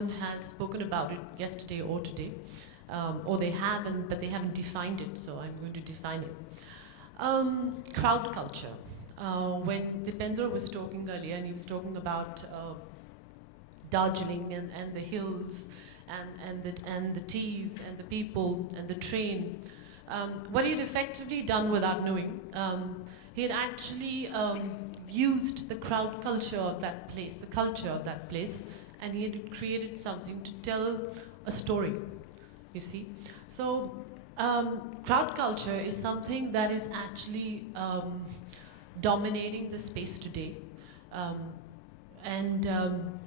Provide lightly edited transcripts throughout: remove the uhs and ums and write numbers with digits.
has spoken about it yesterday or today, or they haven't, but they haven't defined it, so I'm going to define it. Crowd culture. When Dipendra was talking earlier, and he was talking about Darjeeling and the hills and the teas and the people and the train, what he had effectively done without knowing, he had actually used the crowd culture of that place, the culture of that place, and he had created something to tell a story, you see. So crowd culture is something that is actually dominating the space today.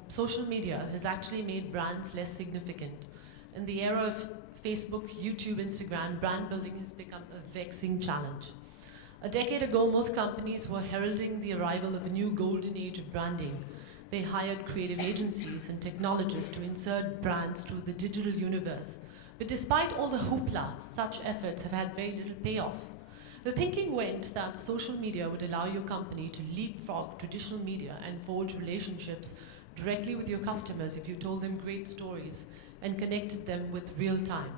Social media has actually made brands less significant. In the era of Facebook, YouTube, Instagram, brand building has become a vexing challenge. A decade ago, most companies were heralding the arrival of a new golden age of branding. They hired creative agencies and technologists to insert brands to the digital universe. But despite all the hoopla, such efforts have had very little payoff. The thinking went that social media would allow your company to leapfrog traditional media and forge relationships directly with your customers if you told them great stories and connected them with real time.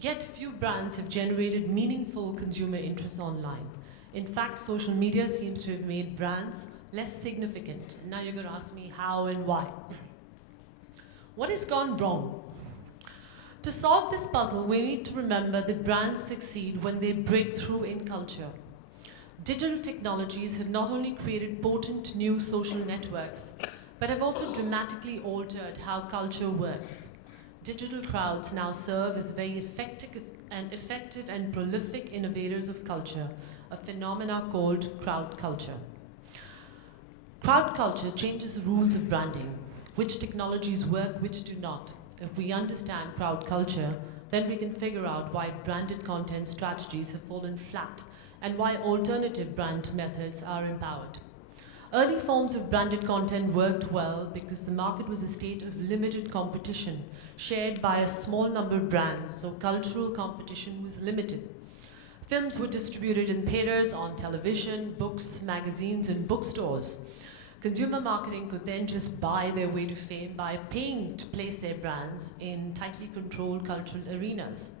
Yet few brands have generated meaningful consumer interest online. In fact, social media seems to have made brands less significant. Now you're going to ask me how and why. What has gone wrong? To solve this puzzle, we need to remember that brands succeed when they break through in culture. Digital technologies have not only created potent new social networks, but have also dramatically altered how culture works. Digital crowds now serve as very effective and prolific innovators of culture, a phenomena called crowd culture. Crowd culture changes the rules of branding, which technologies work, which do not. If we understand crowd culture, then we can figure out why branded content strategies have fallen flat and why alternative brand methods are empowered. Early forms of branded content worked well because the market was a state of limited competition, shared by a small number of brands, so cultural competition was limited. Films were distributed in theaters, on television, books, magazines, and bookstores. Consumer marketing could then just buy their way to fame by paying to place their brands in tightly controlled cultural arenas.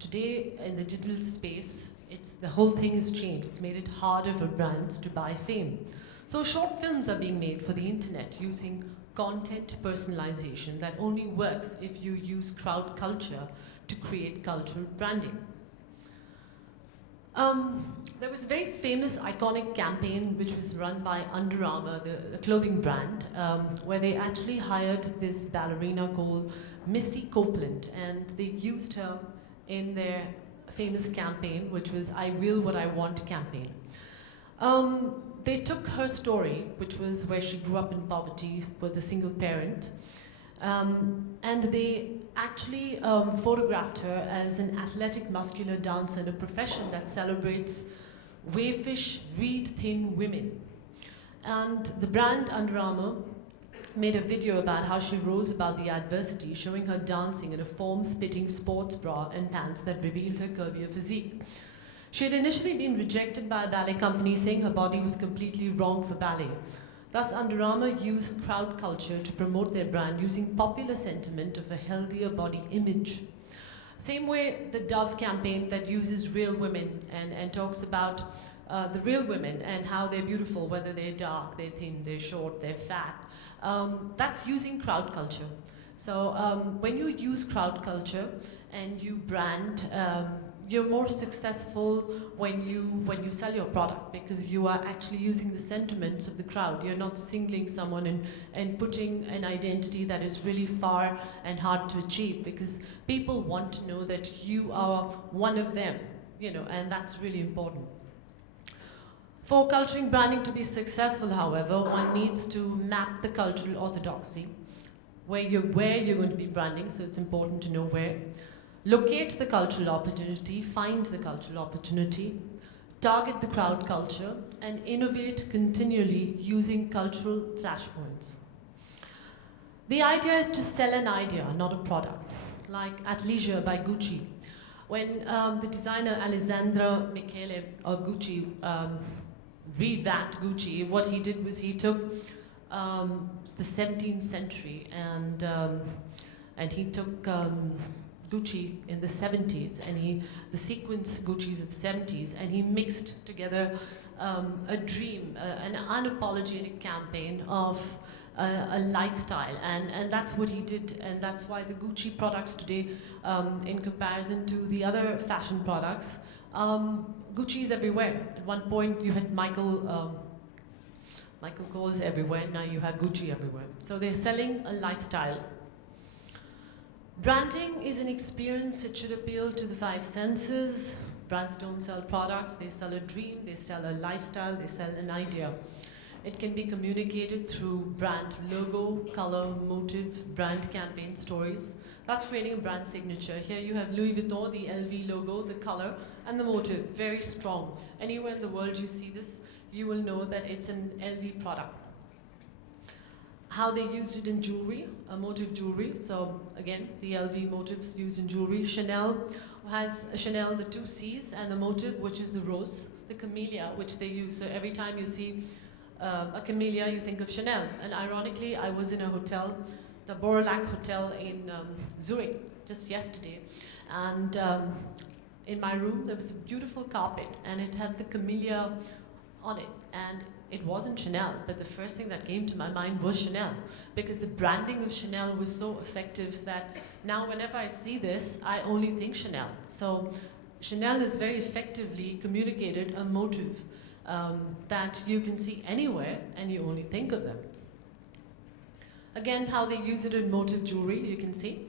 Today, in the digital space, the whole thing has changed. It's made it harder for brands to buy fame. So short films are being made for the internet using content personalization that only works if you use crowd culture to create cultural branding. There was a very famous, iconic campaign which was run by Under Armour, the clothing brand, where they actually hired this ballerina called Misty Copeland, and they used her in their famous campaign, which was I Will What I Want campaign. They took her story, which was where she grew up in poverty with a single parent, and they actually photographed her as an athletic muscular dancer in a profession that celebrates wayfish, reed-thin women. And the brand Under Armour made a video about how she rose above the adversity, showing her dancing in a form-spitting sports bra and pants that revealed her curvier physique. She had initially been rejected by a ballet company, saying her body was completely wrong for ballet. Thus, Under Armour used crowd culture to promote their brand using popular sentiment of a healthier body image. Same way the Dove campaign that uses real women and talks about the real women and how they're beautiful, whether they're dark, they're thin, they're short, they're fat. That's using crowd culture. So when you use crowd culture and you brand, you're more successful when you sell your product because you are actually using the sentiments of the crowd. You're not singling someone and putting an identity that is really far and hard to achieve because people want to know that you are one of them, and that's really important. For culturing branding to be successful, however, one needs to map the cultural orthodoxy, where you're going to be branding, so it's important to know where. Locate the cultural opportunity, find the cultural opportunity, target the crowd culture, and innovate continually using cultural flashpoints. The idea is to sell an idea, not a product, like Athleisure by Gucci. When the designer Alessandro Michele of Gucci revamped Gucci, what he did was he took the 17th century, and he took Gucci in the 70s, and the sequence Gucci's in the 70s, and he mixed together a dream, an unapologetic campaign of a lifestyle, and that's what he did, and that's why the Gucci products today, in comparison to the other fashion products, Gucci is everywhere. At one point you had Michael Kors everywhere, now you have Gucci everywhere. So they're selling a lifestyle. Branding is an experience. It should appeal to the five senses. Brands don't sell products, they sell a dream, they sell a lifestyle, they sell an idea. It can be communicated through brand logo, color, motive, brand campaign stories. That's creating a brand signature. Here you have Louis Vuitton, the LV logo, the color, and the motive, very strong. Anywhere in the world you see this, you will know that it's an LV product. How they use it in jewelry, motive jewelry. So again, the LV motives used in jewelry. Chanel has the 2 C's, and the motive, which is the rose, the camellia, which they use. So every time you see a camellia, you think of Chanel. And ironically, I was in a hotel, the Borlac Hotel in Zurich, just yesterday. And in my room, there was a beautiful carpet, and it had the camellia on it. And it wasn't Chanel, but the first thing that came to my mind was Chanel, because the branding of Chanel was so effective that now whenever I see this, I only think Chanel. So Chanel has very effectively communicated a motive that you can see anywhere and you only think of them. Again, how they use it in motive jewelry, you can see.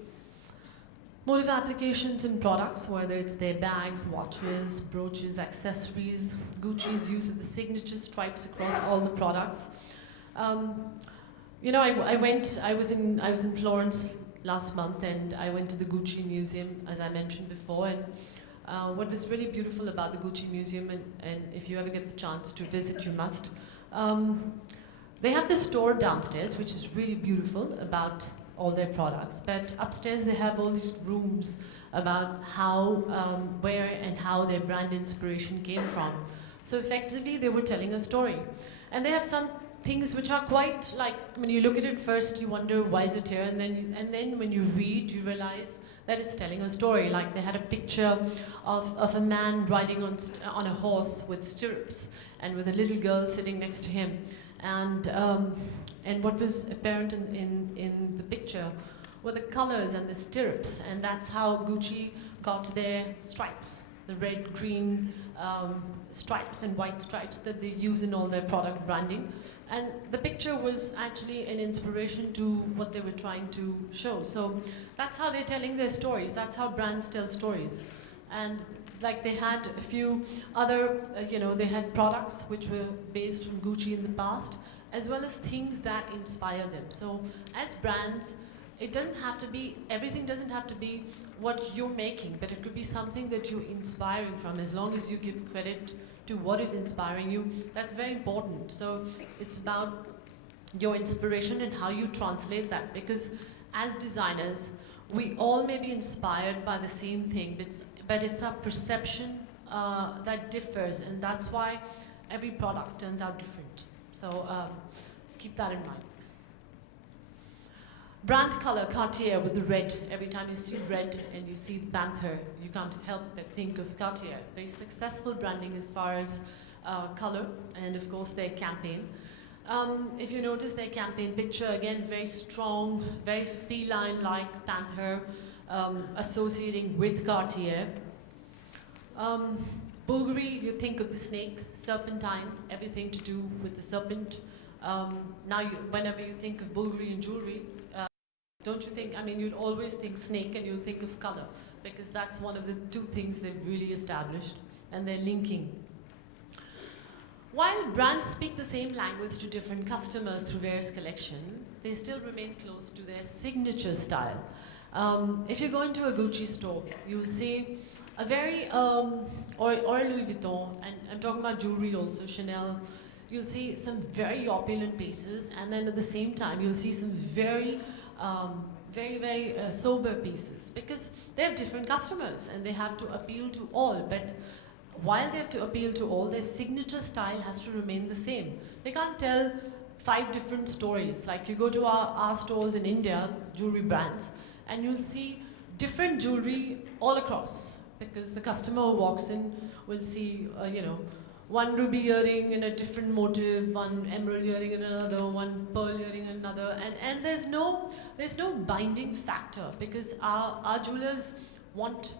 Motive applications in products, whether it's their bags, watches, brooches, accessories. Gucci's use of the signature stripes across all the products. You know, I was in Florence last month, and I went to the Gucci Museum, as I mentioned before. And what was really beautiful about the Gucci Museum, and if you ever get the chance to visit, you must. They have this store downstairs, which is really beautiful about all their products, but upstairs they have all these rooms about how, where and how their brand inspiration came from. So effectively they were telling a story. And they have some things which are quite like, when you look at it first you wonder why is it here, and then when you read you realize that it's telling a story. Like they had a picture of a man riding on a horse with stirrups and with a little girl sitting next to him. And what was apparent in the picture were the colors and the stirrups, and that's how Gucci got their stripes, the red, green stripes and white stripes that they use in all their product branding. And the picture was actually an inspiration to what they were trying to show. So that's how they're telling their stories. That's how brands tell stories. And like they had a few other, they had products which were based on Gucci in the past, as well as things that inspire them. So as brands, it doesn't have to be, everything doesn't have to be what you're making, but it could be something that you're inspiring from, as long as you give credit to what is inspiring you. That's very important. So it's about your inspiration and how you translate that, because as designers, we all may be inspired by the same thing, but it's our perception that differs, and that's why every product turns out different. So keep that in mind. Brand color, Cartier with the red. Every time you see red and you see the panther, you can't help but think of Cartier. Very successful branding as far as color, and of course their campaign. If you notice their campaign picture, again, very strong, very feline-like panther associating with Cartier. Bulgari, you think of the snake, serpentine, everything to do with the serpent. Now, whenever you think of Bulgari in jewelry, don't you think, you'll always think snake and you'll think of color, because that's one of the two things they've really established, and they're linking. While brands speak the same language to different customers through various collections, they still remain close to their signature style. If you go into a Gucci store, you will see a very, or a Louis Vuitton, and I'm talking about jewelry also, Chanel, you'll see some very opulent pieces, and then at the same time you'll see some very sober pieces, because they have different customers and they have to appeal to all. But while they have to appeal to all, their signature style has to remain the same. They can't tell 5 different stories. Like you go to our stores in India, jewelry brands, and you'll see different jewelry all across, because the customer who walks in will see, one ruby earring in a different motive, one emerald earring in another, one pearl earring in another, and there's no binding factor, because our jewelers want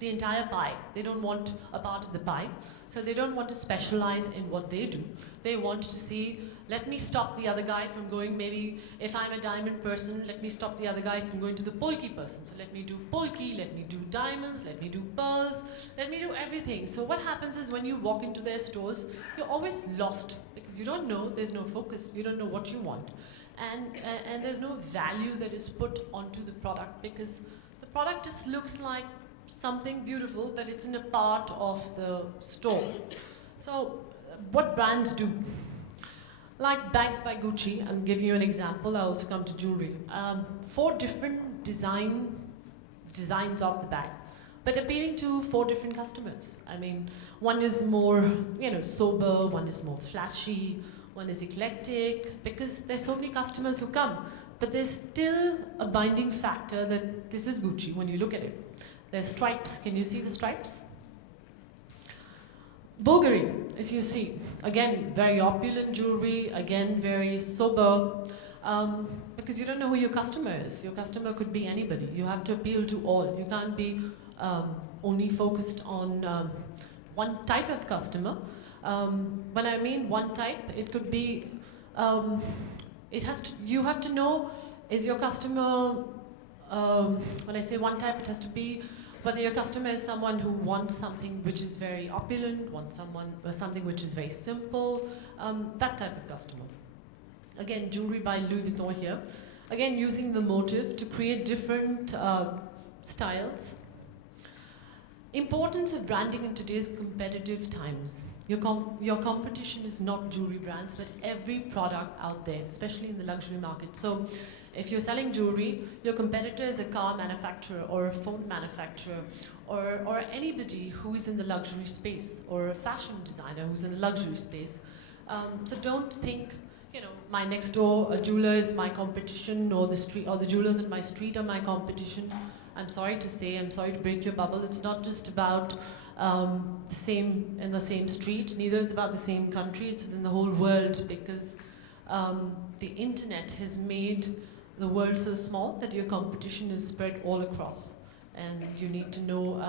the entire pie. They don't want a part of the pie, so they don't want to specialize in what they do. They want to see, let me stop the other guy from going, maybe if I'm a diamond person, let me stop the other guy from going to the polki person. So let me do polki, let me do diamonds, let me do pearls, let me do everything. So what happens is when you walk into their stores, you're always lost, because you don't know, there's no focus, you don't know what you want. And there's no value that is put onto the product, because the product just looks like something beautiful, but it's in a part of the store. So what brands do? Like bags by Gucci, I'm giving you an example, I also come to jewelry. 4 different designs of the bag, but appealing to 4 different customers. I mean, one is more, sober, one is more flashy, one is eclectic, because there's so many customers who come, but there's still a binding factor that this is Gucci when you look at it. There's stripes, can you see the stripes? Bulgari, if you see, again, very opulent jewelry, again, very sober, because you don't know who your customer is. Your customer could be anybody. You have to appeal to all. You can't be only focused on one type of customer. When I mean one type, it could be, you have to know, is your customer, when I say one type, it has to be whether your customer is someone who wants something which is very opulent, wants something which is very simple, that type of customer. Again, jewelry by Louis Vuitton here. Again, using the motive to create different styles. Importance of branding in today's competitive times. Your competition is not jewelry brands, but every product out there, especially in the luxury market. So if you're selling jewelry, your competitor is a car manufacturer or a phone manufacturer or anybody who is in the luxury space, or a fashion designer who's in the luxury space. So don't think, my next door jeweler is my competition, or the jewelers in my street are my competition. I'm sorry to say, I'm sorry to break your bubble. It's not just about the same street, neither is it about the same country, it's in the whole world, because the internet has made the world so small that your competition is spread all across. And you need to know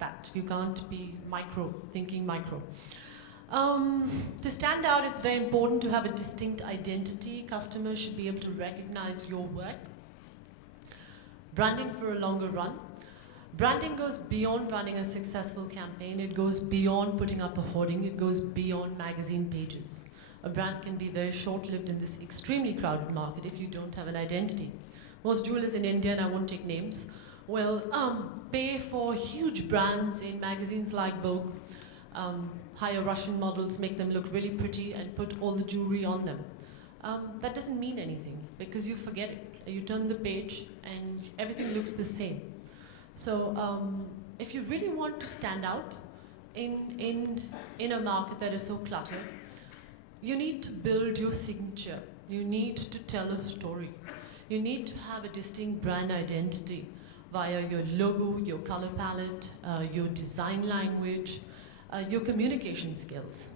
that you can't be thinking micro. To stand out, it's very important to have a distinct identity. Customers should be able to recognize your work. Branding for a longer run. Branding goes beyond running a successful campaign. It goes beyond putting up a hoarding. It goes beyond magazine pages. A brand can be very short-lived in this extremely crowded market if you don't have an identity. Most jewelers in India, and I won't take names, will pay for huge brands in magazines like Vogue, hire Russian models, make them look really pretty, and put all the jewelry on them. That doesn't mean anything, because you forget it. You turn the page and everything looks the same. So if you really want to stand out in a market that is so cluttered, you need to build your signature. You need to tell a story. You need to have a distinct brand identity via your logo, your color palette, your design language, your communication skills.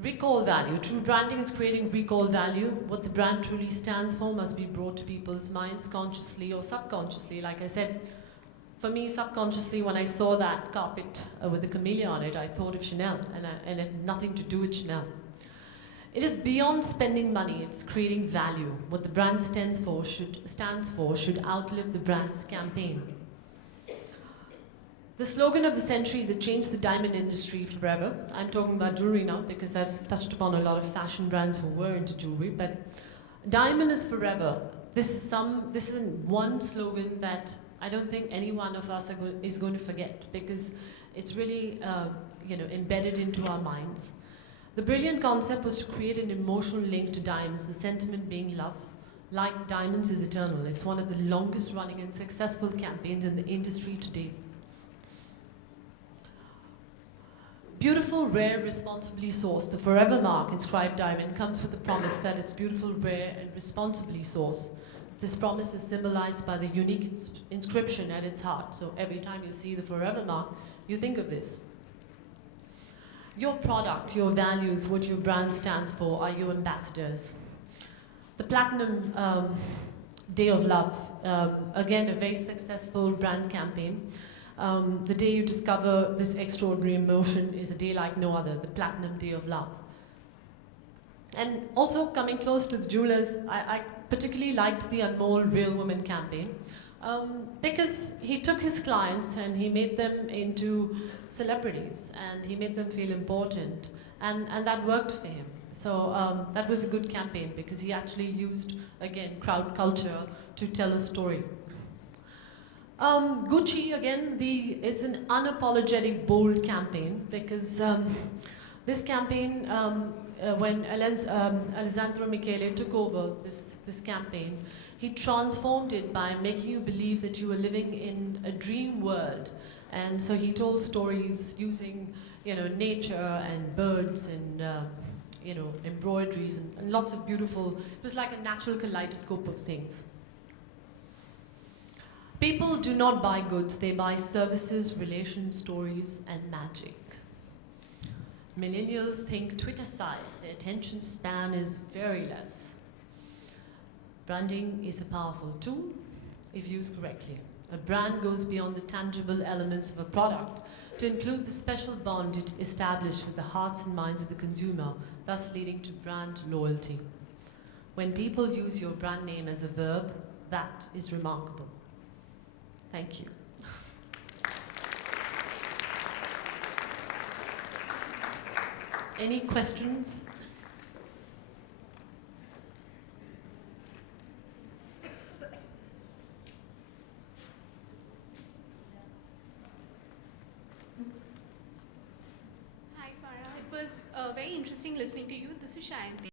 Recall value. True branding is creating recall value. What the brand truly stands for must be brought to people's minds consciously or subconsciously. Like I said, for me, subconsciously, when I saw that carpet with the camellia on it, I thought of Chanel, and it had nothing to do with Chanel. It is beyond spending money, it's creating value. What the brand stands for should outlive the brand's campaign. The slogan of the century that changed the diamond industry forever. I'm talking about jewelry now because I've touched upon a lot of fashion brands who were into jewelry, but diamond is forever. This is one slogan that I don't think any one of us is going to forget, because it's really embedded into our minds. The brilliant concept was to create an emotional link to diamonds, the sentiment being love. Like diamonds is eternal. It's one of the longest running and successful campaigns in the industry today. Beautiful, rare, responsibly sourced. The forever mark inscribed diamond comes with the promise that it's beautiful, rare, and responsibly sourced. This promise is symbolized by the unique inscription at its heart. So every time you see the forever mark, you think of this. Your product, your values, what your brand stands for are your ambassadors. The Platinum Day of Love, again a very successful brand campaign. The day you discover this extraordinary emotion is a day like no other, the Platinum Day of Love. And also coming close to the jewelers, I particularly liked the Unmold Real Woman campaign because he took his clients and he made them into celebrities and he made them feel important, and that worked for him. So that was a good campaign because he actually used, again, crowd culture to tell a story. Gucci, again, is an unapologetic, bold campaign because this campaign, when Alessandro Michele took over this campaign, he transformed it by making you believe that you were living in a dream world. And so he told stories using, nature and birds and, embroideries and lots of beautiful, it was like a natural kaleidoscope of things. People do not buy goods, they buy services, relations, stories, and magic. Millennials think Twitter size, their attention span is very less. Branding is a powerful tool if used correctly. A brand goes beyond the tangible elements of a product to include the special bond it established with the hearts and minds of the consumer, thus leading to brand loyalty. When people use your brand name as a verb, that is remarkable. Thank you. Any questions? Hi Farah, it was very interesting listening to you. This is Shayanti.